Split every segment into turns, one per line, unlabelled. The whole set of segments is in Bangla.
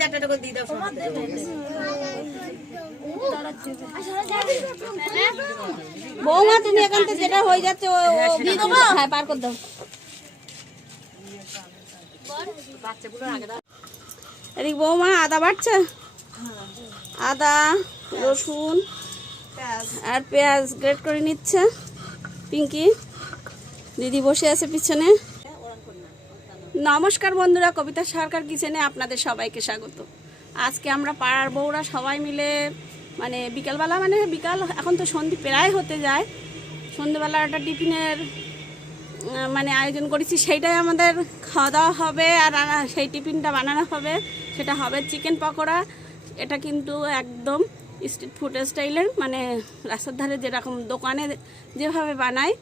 দেড়টা করে দিয়ে দাও
বৌমা, তুমি এখান থেকে যেটা হয়ে যাচ্ছে দিয়ে দেবো? হ্যাঁ পার করে দাও। এদিক বৌমা, আদা বাড়ছে? আদা, রসুন আর পেঁয়াজ গ্রেট করে নিচ্ছে। পিঙ্কি, দিদি বসে আছে পিছনে। নমস্কার বন্ধুরা, কবিতা সরকার কিচেনে আপনাদের সবাইকে স্বাগত। আজকে আমরা পাড়ার বউরা সবাই মিলে মানে বিকালবেলা মানে বিকাল, এখন তো সন্ধে প্রায় হতে যায়। সন্ধেবেলা একটা টিফিনের মানে আয়োজন করেছি, সেইটাই আমাদের খাওয়া দাওয়া হবে, আর সেই টিফিনটা বানানো হবে। সেটা হবে চিকেন পকোড়া, এটা কিন্তু একদম স্ট্রিট ফুড স্টাইলের মানে রাস্তার ধারে যেরকম দোকানে যেভাবে বানায়,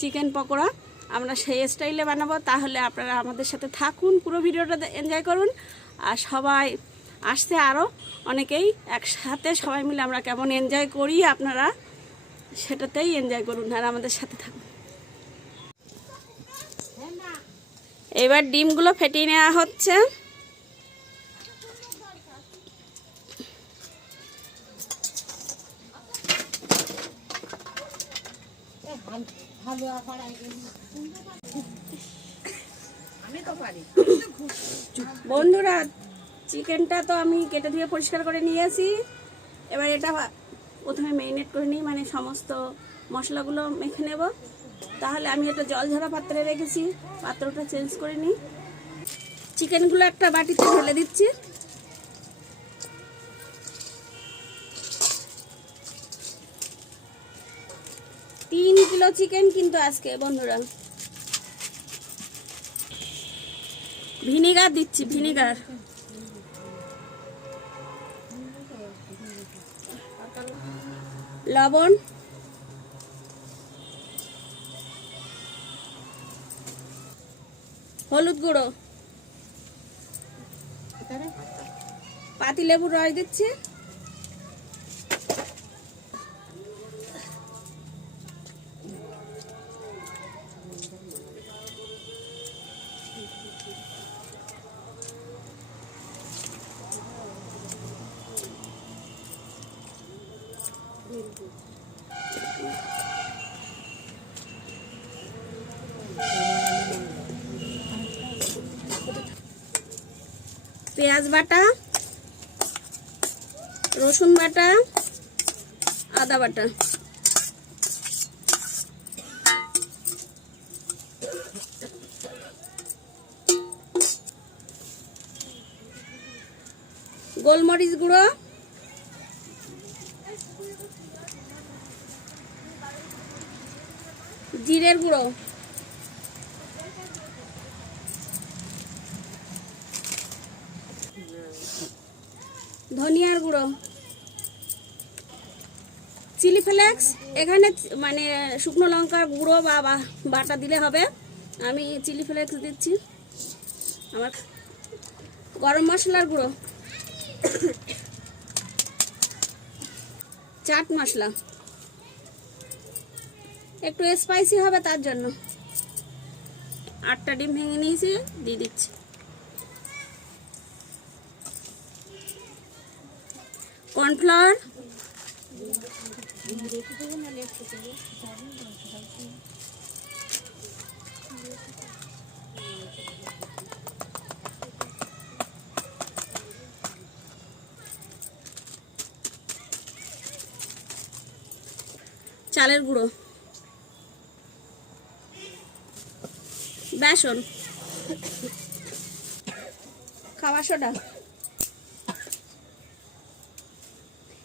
চিকেন পকোড়া। আমরা সেই স্টাইলে বানাবো, তাহলে আপনারা আমাদের সাথে থাকুন, পুরো ভিডিওটা এনজয় করুন। আর সবাই আসতে আরও অনেকেই একসাথে সবাই মিলে আমরা কেমন এনজয় করি আপনারা, সেটাতেই এনজয় করুন আর আমাদের সাথে থাকুন। এবার ডিমগুলো ফেটিয়ে নেওয়া হচ্ছে। বন্ধুরা চিকেনটা তো আমি কেটে ধুয়ে পরিষ্কার করে নিয়েছি। এবার এটা প্রথমে মেরিনেট করে নিই মানে সমস্ত মশলাগুলো মেখে নেব। তাহলে আমি এটা জল ঝরা পাত্রে রেখেছি পাত্রটা চেঞ্জ করে নিই। চিকেনগুলো একটা বাটিতে ঢেলে দিচ্ছি। কিলো চিকেন কিন্তু আজকে, বন্ধুরা। ভিনিগার দিচ্ছি, ভিনিগার। লবণ। হলুদ গুঁড়ো। পাতি লেবুর রস দিচ্ছি। পেঁয়াজ বাটা রসুন বাটা আদা বাটা। গোলমরিচ গুঁড়ো জিরের গুঁড়ো। ধনিয়ার গুঁড়ো। চিলি ফ্লেক্স, এখানে মানে শুকনো লঙ্কার গুঁড়ো বা বাটা দিলে হবে। আমি চিলি ফ্লেক্স দিচ্ছি। আমার গরম মশলার গুঁড়ো। চাট মশলা। একটু স্পাইসি হবে তার জন্য। আটটা ডিম ভেঙে নিয়েছি, দিয়ে দিচ্ছি। কর্নফ্লাওয়ার। চালের গুঁড়ো। বেসন। খাওয়া সোডা।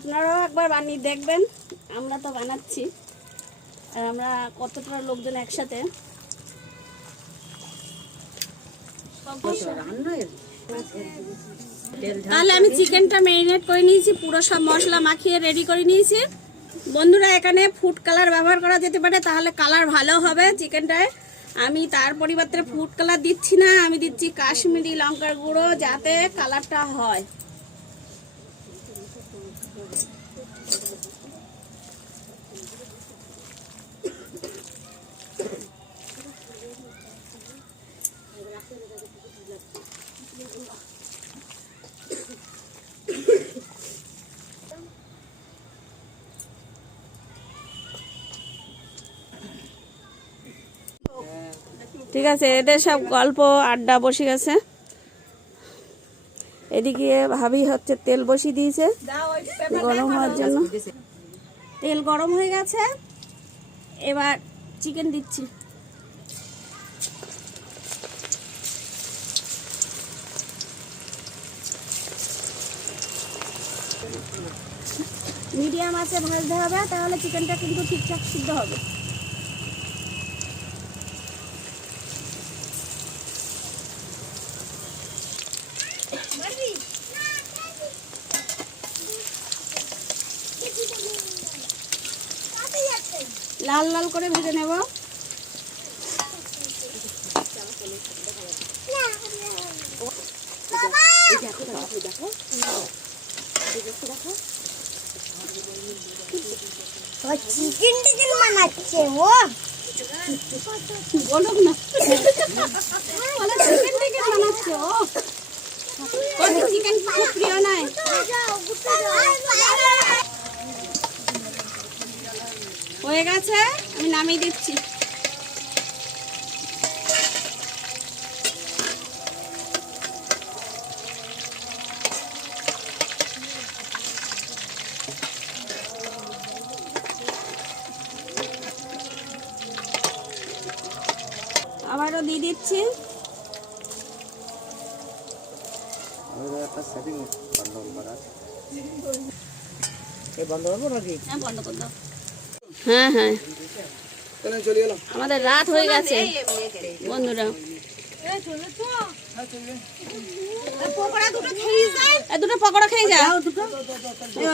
আপনারাও একবার বানিয়ে দেখবেন। আমরা তো বানাচ্ছি। আর আমরা কতটা লোকজন একসাথে? তাহলে আমি চিকেনটা ম্যারিনেট করে নিয়েছি, পুরো সব মশলা মাখিয়ে রেডি করে নিয়েছি। বন্ধুরা, এখানে ফুড কালার ব্যবহার করা যেতে পারে, তাহলে কালার ভালো হবে চিকেনটায়। আমি তার পরিবর্তে ফুড কালার দিচ্ছি না, আমি দিচ্ছি কাশ্মীরি লঙ্কার গুঁড়ো যাতে কালারটা হয়। ঠিক আছে, এদের সব গল্প, আড্ডা বসে গেছে। এদিকে ভাবি হচ্ছে তেল বসিয়ে দিয়েছে, গরম হওয়ার জন্য। তেল গরম হয়ে গেছে, এবার চিকেন দিচ্ছি। মিডিয়াম আছে, ভাজতে হবে, তাহলে চিকেনটা কিন্তু ঠিকঠাক সিদ্ধ হবে। লাল লাল করে ভেজে নেব
চিকেন টিকেন বানাচ্ছে ও
বলুক না বলে চিকেন টিকেন বানাচ্ছে ও চিকেন খুব প্রিয় নয় হয়ে গেছে? আমি নামিয়ে দিচ্ছি। আবারও দিয়ে দিচ্ছি। বন্ধ করব নাকি? হ্যাঁ বন্ধ করে দাও। হ্যাঁ হ্যাঁ আমাদের রাত হয়ে গেছে বন্ধুরা দুটো পকোড়া খেয়ে যা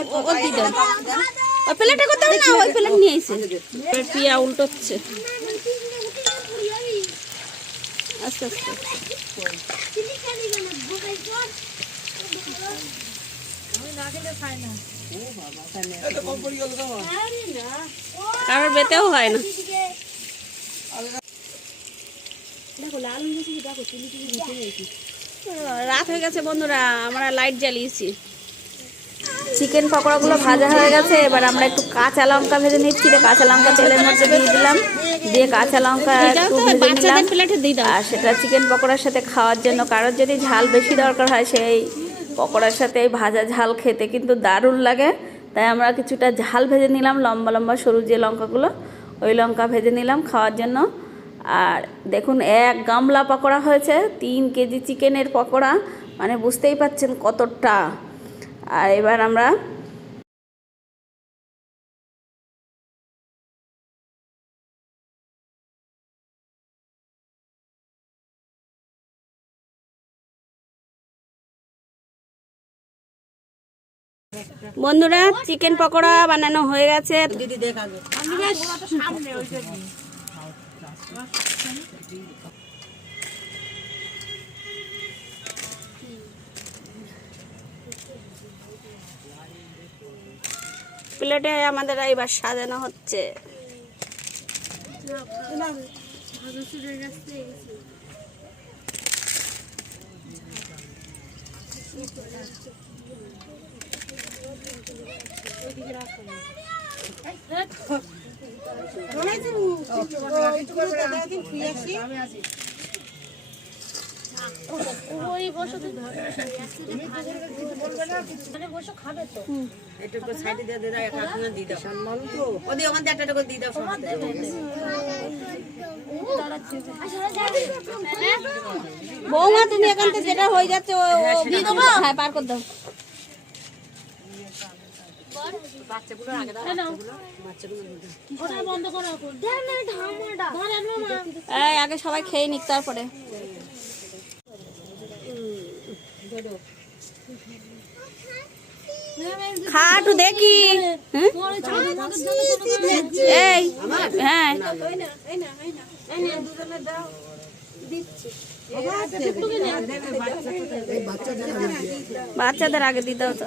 ও- ও দি দাও। ওই প্লেটে করতে না ওই প্লেট নিয়ে এসে পিয়া উল্টোচ্ছে আস্তে আস্তে কারোর বেতেও হয় না। রাত হয়ে গেছে বন্ধুরা আমরা লাইট জ্বালিয়েছি। চিকেন পকোড়াগুলো ভাজা হয়ে গেছে এবার আমরা একটু কাঁচা লঙ্কা ভেজে নিচ্ছি। কাঁচা লঙ্কা তেলের মধ্যে দিয়ে দিলাম। দিয়ে কাঁচা লঙ্কা একটু ভেজে নিলাম। আর সেটা চিকেন পকোড়ার সাথে খাওয়ার জন্য কারোর যদি ঝাল বেশি দরকার হয় সেই পকোড়ার সাথে এই ভাজা ঝাল খেতে কিন্তু দারুণ লাগে। তাই আমরা কিছুটা ঝাল ভেজে নিলাম, লম্বা লম্বা সরু যে লঙ্কাগুলো, ওই লঙ্কা ভেজে নিলাম খাওয়ার জন্য। আর দেখুন, এক গামলা পকোড়া হয়েছে, তিন কেজি চিকেনের পকোড়া মানে বুঝতেই পাচ্ছেন কতটা। আর এবার আমরা বন্ধুরা চিকেন পকোড়া বানানো হয়ে গেছে প্লেটে আমাদের এবার সাজানো হচ্ছে
Thank you.
বৌমা তুমি এখান থেকে যেটা হয়ে যাচ্ছে পার এই আগে সবাই খেয়ে নিক তারপরে। খাটু দেখি। হ্যাঁ? এই হ্যাঁ। বাচ্চাদের আগে দিতে হতো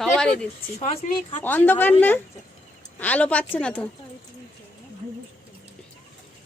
সবারই দিচ্ছি। অন্ধকার না? আলো পাচ্ছে না তো।